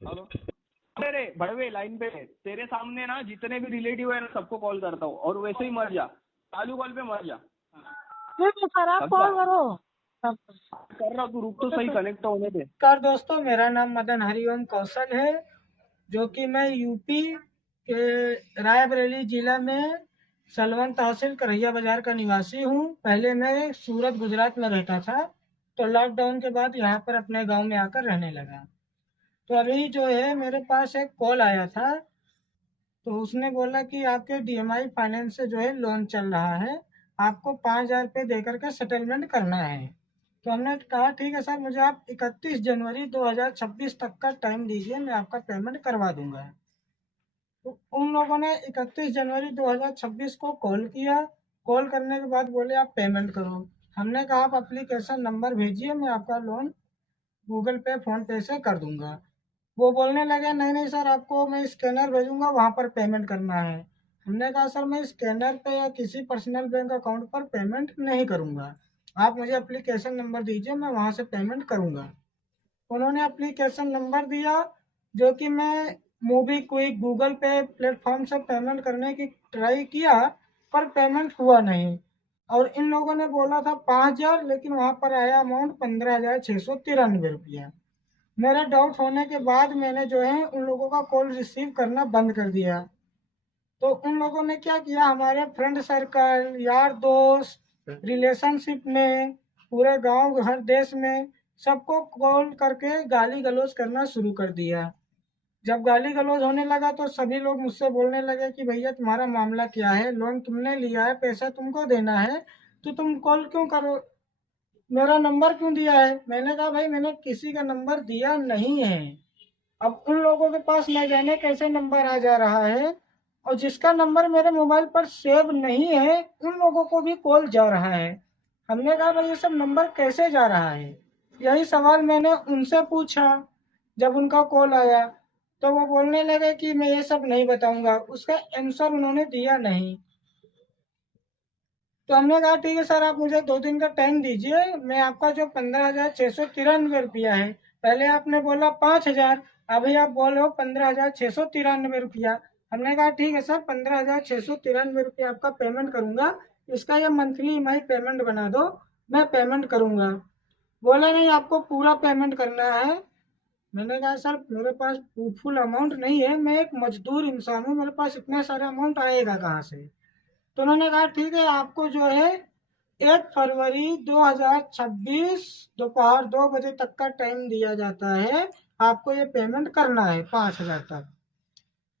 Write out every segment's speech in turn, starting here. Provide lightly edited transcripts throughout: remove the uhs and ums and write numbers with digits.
Hello. अरे भड़वे line पे है। तेरे सामने ना जितने भी रिलेटिव है ना सबको कॉल करता हूँ और वैसे ही मर जा, चालू कॉल पे मर जा। ठीक है सर, आप समझा? कॉल करो। अब कर रहा, तू रुक तो सही, कनेक्ट होने दे। नमस्कार दोस्तों, मेरा नाम मदन हरिओम कौशल है, जो कि मैं यूपी के रायबरेली जिला में सलवन तहसील करैया बाजार का निवासी हूँ। पहले मैं सूरत गुजरात में रहता था, तो लॉकडाउन के बाद यहाँ पर अपने गांव में आकर रहने लगा। तो अभी जो है मेरे पास एक कॉल आया था, तो उसने बोला कि आपके डीएमआई फाइनेंस से जो है लोन चल रहा है, आपको 5,000 रुपये दे करके सेटलमेंट करना है। तो हमने कहा ठीक है सर, मुझे आप 31 जनवरी 2026 तक का टाइम दीजिए, मैं आपका पेमेंट करवा दूंगा। तो उन लोगों ने 31 जनवरी 2026 को कॉल किया। कॉल करने के बाद बोले आप पेमेंट करो। हमने कहा आप एप्लीकेशन नंबर भेजिए, मैं आपका लोन गूगल पे फोन पे से कर दूंगा। वो बोलने लगे नहीं नहीं सर, आपको मैं स्कैनर भेजूंगा, वहां पर पेमेंट करना है। हमने कहा सर, मैं स्कैनर पे या किसी पर्सनल बैंक अकाउंट पर पेमेंट नहीं करूंगा, आप मुझे एप्लीकेशन नंबर दीजिए, मैं वहां से पेमेंट करूंगा। उन्होंने एप्लीकेशन नंबर दिया, जो कि मैं मूवी क्विक गूगल पे प्लेटफॉर्म से पेमेंट करने की ट्राई किया, पर पेमेंट हुआ नहीं। और इन लोगों ने बोला था 5,000, लेकिन वहां पर आया अमाउंट 15,693 रुपया। मेरा डाउट होने के बाद मैंने जो है उन लोगों का कॉल रिसीव करना बंद कर दिया। तो उन लोगों ने क्या किया, हमारे फ्रेंड सर्कल, यार दोस्त, रिलेशनशिप में, पूरे गांव हर देश में सबको कॉल करके गाली गलौज करना शुरू कर दिया। जब गाली गलौज होने लगा तो सभी लोग मुझसे बोलने लगे कि भैया तुम्हारा मामला क्या है, लोन तुमने लिया है, पैसा तुमको देना है, तो तुम कॉल क्यों करो, मेरा नंबर क्यों दिया है। मैंने कहा भाई मैंने किसी का नंबर दिया नहीं है। अब उन लोगों के पास न जाने कैसे नंबर आ जा रहा है, और जिसका नंबर मेरे मोबाइल पर सेव नहीं है उन लोगों को भी कॉल जा रहा है। हमने कहा भाई ये सब नंबर कैसे जा रहा है, यही सवाल मैंने उनसे पूछा। जब उनका कॉल आया तो वो बोलने लगे कि मैं ये सब नहीं बताऊंगा, उसका आंसर उन्होंने दिया नहीं। तो हमने कहा ठीक है सर, आप मुझे 2 दिन का टाइम दीजिए, मैं आपका जो 15,693 रुपया है, पहले आपने बोला 5,000, अभी आप बोल रहे हो 15,693 रुपया। हमने कहा ठीक है सर, 15,693 रुपया आपका पेमेंट करूंगा, इसका ये मंथली ईएमआई पेमेंट बना दो, मैं पेमेंट करूंगा। बोला नहीं, आपको पूरा पेमेंट करना है। मैंने कहा सर मेरे पास फुल अमाउंट नहीं है, मैं एक मजदूर इंसान हूँ, मेरे पास इतना सारा अमाउंट आएगा कहाँ से। तो उन्होंने कहा ठीक है, आपको जो है 1 फरवरी 2026 दोपहर 2 बजे तक का टाइम दिया जाता है, आपको ये पेमेंट करना है 5,000 तक।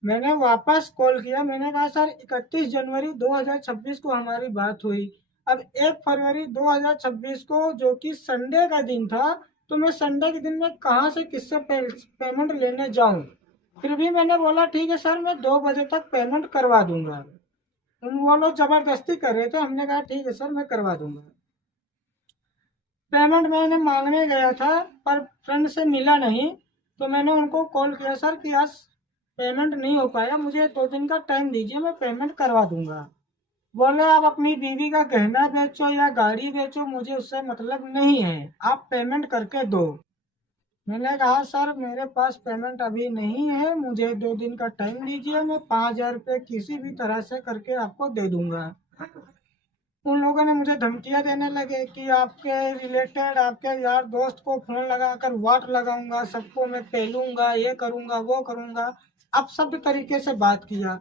मैंने वापस कॉल किया, मैंने कहा सर 31 जनवरी 2026 को हमारी बात हुई, अब 1 फरवरी 2026 को जो कि संडे का दिन था, तो मैं संडे के दिन में कहाँ से किससे पेमेंट लेने जाऊं। फिर भी मैंने बोला ठीक है सर, मैं 2 बजे तक पेमेंट करवा दूंगा। वो लोग जबरदस्ती कर रहे थे, हमने कहा ठीक है सर, मैं करवा दूंगा। पेमेंट मैंने मांगने गया था, पर फ्रेंड से मिला नहीं, तो मैंने उनको कॉल किया सर कि आज पेमेंट नहीं हो पाया, मुझे 2 दिन का टाइम दीजिए, मैं पेमेंट करवा दूंगा। बोले आप अपनी बीवी का गहना बेचो या गाड़ी बेचो, मुझे उससे मतलब नहीं है, आप पेमेंट करके दो। मैंने कहा सर मेरे पास पेमेंट अभी नहीं है, मुझे 2 दिन का टाइम दीजिए, मैं 5,000 रुपये किसी भी तरह से करके आपको दे दूंगा। उन लोगों ने मुझे धमकियां देने लगे कि आपके रिलेटेड आपके यार दोस्त को फोन लगाकर वाट लगाऊंगा, सबको मैं पेलूंगा, ये करूंगा वो करूंगा, अब सब तरीके से बात किया।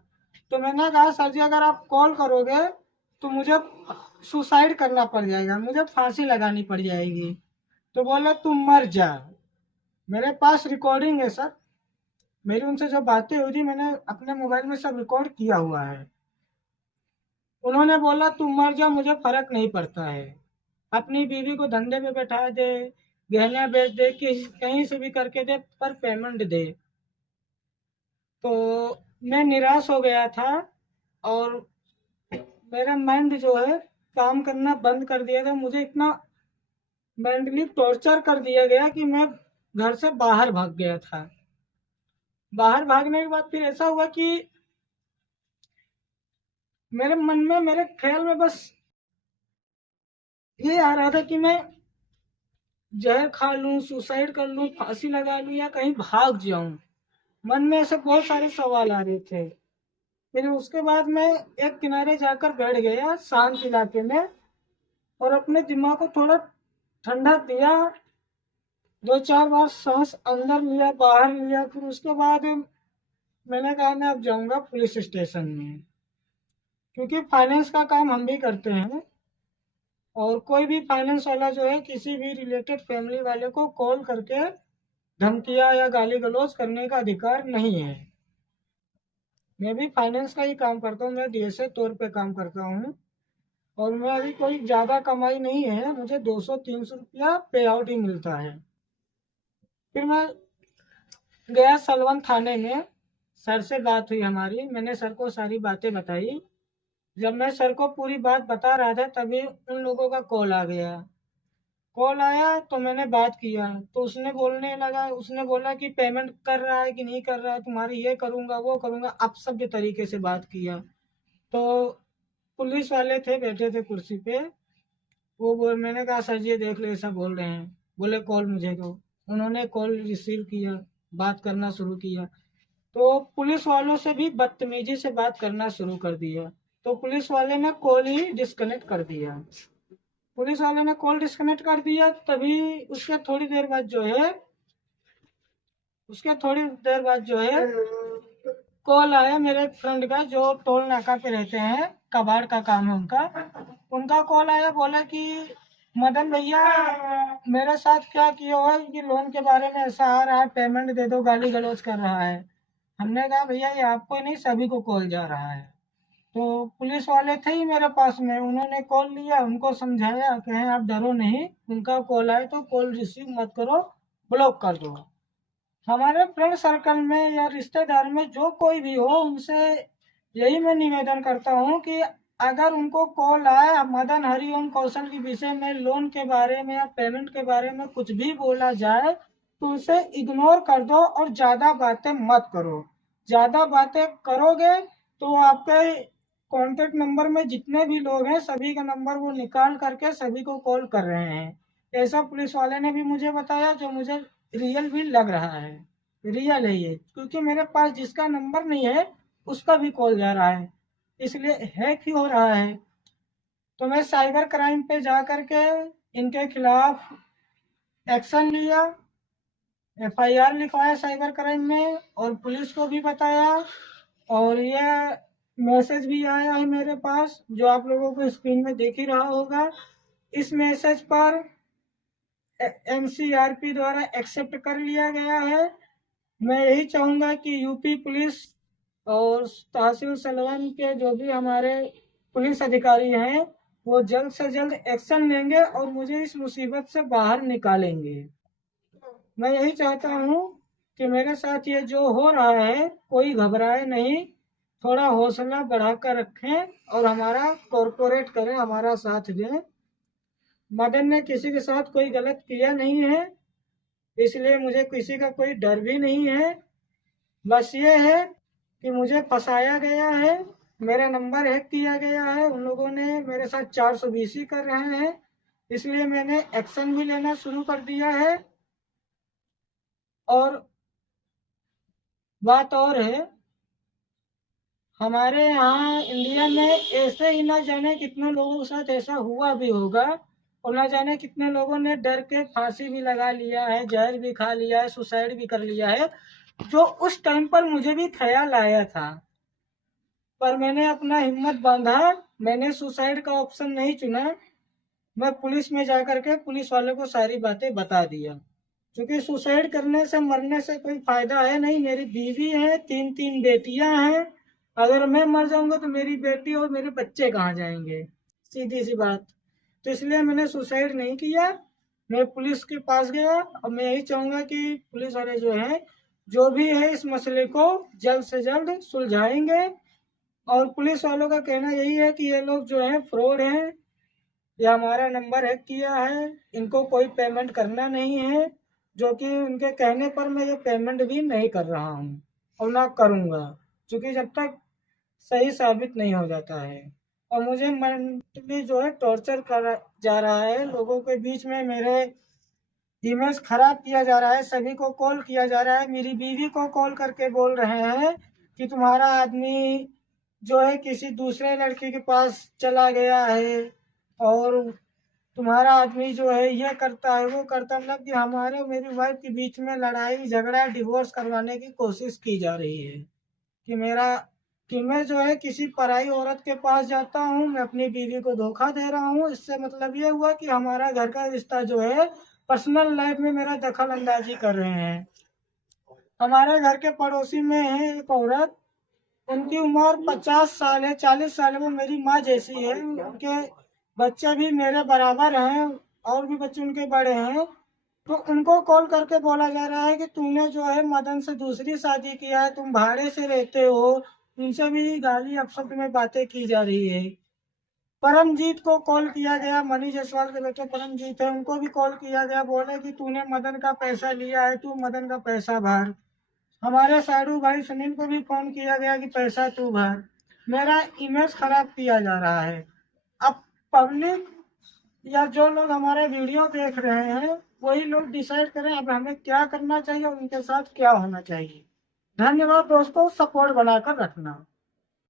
तो मैंने कहा सर जी अगर आप कॉल करोगे तो मुझे सुसाइड करना पड़ जाएगा, मुझे फांसी लगानी पड़ जाएगी। तो बोला तुम मर जा। मेरे पास रिकॉर्डिंग है सर, मेरी उनसे जो बातें हुई थी मैंने अपने मोबाइल में सब रिकॉर्ड किया हुआ है। उन्होंने बोला तुम मर जा, मुझे फर्क नहीं पड़ता है, अपनी बीवी को धंधे में बैठा दे, गहने बेच दे, कहीं से भी करके दे, पर पेमेंट दे। तो मैं निराश हो गया था, और मेरा माइंड जो है काम करना बंद कर दिया था, मुझे इतना मेंटली टॉर्चर कर दिया गया कि मैं घर से बाहर भाग गया था। बाहर भागने के बाद फिर ऐसा हुआ कि मेरे मन में, मेरे ख्याल में बस ये आ रहा था कि मैं जहर खा लूं, सुसाइड कर लूं, फांसी लगा लूं या कहीं भाग जाऊं। मन में ऐसे बहुत सारे सवाल आ रहे थे। फिर उसके बाद मैं एक किनारे जाकर बैठ गया शांत इलाके में और अपने दिमाग को थोड़ा ठंडा किया। 2-4 बार सांस अंदर लिया, बाहर लिया। फिर उसके बाद मैंने कहा मैं अब जाऊंगा पुलिस स्टेशन में, क्योंकि फाइनेंस का काम हम भी करते हैं और कोई भी फाइनेंस वाला जो है किसी भी रिलेटेड फैमिली वाले को कॉल करके धमकियां या गाली गलौज करने का अधिकार नहीं है। मैं भी फाइनेंस का ही काम करता हूँ, मैं डीएसए तौर पे काम करता हूँ और मैं अभी कोई ज़्यादा कमाई नहीं है, मुझे 200-300 रुपया पे आउट ही मिलता है। फिर मैं गया सलवन थाने में, सर से बात हुई हमारी, मैंने सर को सारी बातें बताई। जब मैं सर को पूरी बात बता रहा था तभी उन लोगों का कॉल आ गया। कॉल आया तो मैंने बात किया तो उसने बोला कि पेमेंट कर रहा है कि नहीं कर रहा है, तुम्हारी ये करूंगा वो करूंगा, अपशब्द तरीके से बात किया। तो पुलिस वाले थे, बैठे थे कुर्सी पे, मैंने कहा सर जी ये देख लो ऐसा बोल रहे हैं। बोले कॉल मुझे दो। उन्होंने कॉल रिसीव किया, बात करना शुरू किया तो पुलिस वालों से भी बदतमीजी से बात करना शुरू कर दिया। तो पुलिस वाले ने कॉल ही डिस्कनेक्ट कर दिया। पुलिस वाले ने कॉल डिस्कनेक्ट कर दिया तभी उसके थोड़ी देर बाद जो है कॉल आया मेरे फ्रेंड का, जो टोल नाका पे रहते हैं, कबाड़ का काम है उनका। उनका कॉल आया, बोला कि मदन भैया मेरे साथ क्या किया हुआ है कि लोन के बारे में ऐसा आ रहा है, पेमेंट दे दो, गाली गलौज कर रहा है। हमने कहा भैया ये आपको नहीं सभी को कॉल जा रहा है। तो पुलिस वाले थे ही मेरे पास में, उन्होंने कॉल लिया, उनको समझाया कि आप डरो नहीं, उनका कॉल आए तो कॉल रिसीव मत करो, ब्लॉक कर दो। हमारे फ्रेंड सर्कल में या रिश्तेदार में जो कोई भी हो उनसे यही मैं निवेदन करता हूँ कि अगर उनको कॉल आए मदन हरिओम कौशल के विषय में, लोन के बारे में या पेमेंट के बारे में कुछ भी बोला जाए तो उसे इग्नोर कर दो और ज़्यादा बातें मत करो। ज़्यादा बातें करोगे तो आपके कॉन्टेक्ट नंबर में जितने भी लोग हैं सभी का नंबर वो निकाल करके सभी को कॉल कर रहे हैं। ऐसा पुलिस वाले ने भी मुझे बताया, जो मुझे रियल भी लग रहा है, रियल है ये, क्योंकि मेरे पास जिसका नंबर नहीं है उसका भी कॉल जा रहा है, इसलिए हैक ही हो रहा है। तो मैं साइबर क्राइम पे जा करके इनके खिलाफ एक्शन लिया, एफआईआर लिखवाया साइबर क्राइम में और पुलिस को भी बताया। और ये मैसेज भी आया है मेरे पास, जो आप लोगों को स्क्रीन में देख ही रहा होगा। इस मैसेज पर एनसीआरपी द्वारा एक्सेप्ट कर लिया गया है। मैं यही चाहूँगा कि यूपी पुलिस और तहसील सलवन के जो भी हमारे पुलिस अधिकारी हैं वो जल्द से जल्द एक्शन लेंगे और मुझे इस मुसीबत से बाहर निकालेंगे। मैं यही चाहता हूँ कि मेरे साथ ये जो हो रहा है कोई घबराए नहीं, थोड़ा हौसला बढ़ाकर रखें और हमारा कॉर्पोरेट करें, हमारा साथ दें। मदन ने किसी के साथ कोई गलत किया नहीं है, इसलिए मुझे किसी का कोई डर भी नहीं है। बस ये है कि मुझे फंसाया गया है, मेरा नंबर हैक किया गया है, उन लोगों ने मेरे साथ 420 कर रहे हैं, इसलिए मैंने एक्शन भी लेना शुरू कर दिया है। और बात और है, हमारे यहाँ इंडिया में ऐसे ही ना जाने कितने लोगों के साथ ऐसा हुआ भी होगा और ना जाने कितने लोगों ने डर के फांसी भी लगा लिया है, जहर भी खा लिया है, सुसाइड भी कर लिया है, जो उस टाइम पर मुझे भी ख्याल आया था, पर मैंने अपना हिम्मत बांधा, मैंने सुसाइड का ऑप्शन नहीं चुना। मैं पुलिस में जाकर के पुलिस वालों को सारी बातें बता दिया, क्योंकि सुसाइड करने से मरने से कोई फायदा है नहीं। मेरी बीवी है, 3 बेटियां हैं, अगर मैं मर जाऊंगा तो मेरी बेटी और मेरे बच्चे कहाँ जाएंगे, सीधी सी बात। तो इसलिए मैंने सुसाइड नहीं किया, मैं पुलिस के पास गया और मैं यही चाहूंगा कि पुलिस वाले जो है जो भी है इस मसले को जल्द से जल्द सुलझाएंगे। और पुलिस वालों का कहना यही है कि ये लोग जो है फ्रॉड हैं, या हमारा नंबर हैक किया है, इनको कोई पेमेंट करना नहीं है, जो कि उनके कहने पर मैं ये पेमेंट भी नहीं कर रहा हूँ और ना करूँगा, क्योंकि जब तक सही साबित नहीं हो जाता है। और मुझे मेंटली जो है टॉर्चर करा जा रहा है, लोगों के बीच में मेरे इमेज खराब किया जा रहा है, सभी को कॉल किया जा रहा है। मेरी बीवी को कॉल करके बोल रहे हैं कि तुम्हारा आदमी जो है किसी दूसरे लड़के के पास चला गया है और तुम्हारा आदमी जो है ये करता है वो करता है। मतलब कि हमारे और मेरी वाइफ के बीच में लड़ाई झगड़ा डिवोर्स करवाने की कोशिश की जा रही है कि मैं जो है किसी पराई औरत के पास जाता हूँ, मैं अपनी बीवी को धोखा दे रहा हूँ। इससे मतलब ये हुआ कि हमारा घर का रिश्ता जो है पर्सनल लाइफ में मेरा दखल अंदाजी कर रहे हैं। हमारे घर के पड़ोसी में है एक औरत, उनकी उम्र 50 साल है, 40 साल है, वो मेरी माँ जैसी है। उनके बच्चे भी मेरे बराबर हैं और भी बच्चे उनके बड़े हैं। तो उनको कॉल करके बोला जा रहा है कि तूने जो है मदन से दूसरी शादी किया है, तुम भाड़े से रहते हो। उनसे भी गाली अपशब्द में बातें की जा रही है। परमजीत को कॉल किया गया, मनीष जायसवाल के बेटे परमजीत है, उनको भी कॉल किया गया, बोले कि तूने मदन का पैसा लिया है, तू मदन का पैसा भर। हमारे साड़ू भाई सुनील को भी फोन किया गया कि पैसा तू भर। मेरा इमेज खराब किया जा रहा है। अब पब्लिक या जो लोग हमारे वीडियो देख रहे हैं वही लोग डिसाइड करें अब हमें क्या करना चाहिए और उनके साथ क्या होना चाहिए। धन्यवाद दोस्तों, सपोर्ट बनाकर रखना।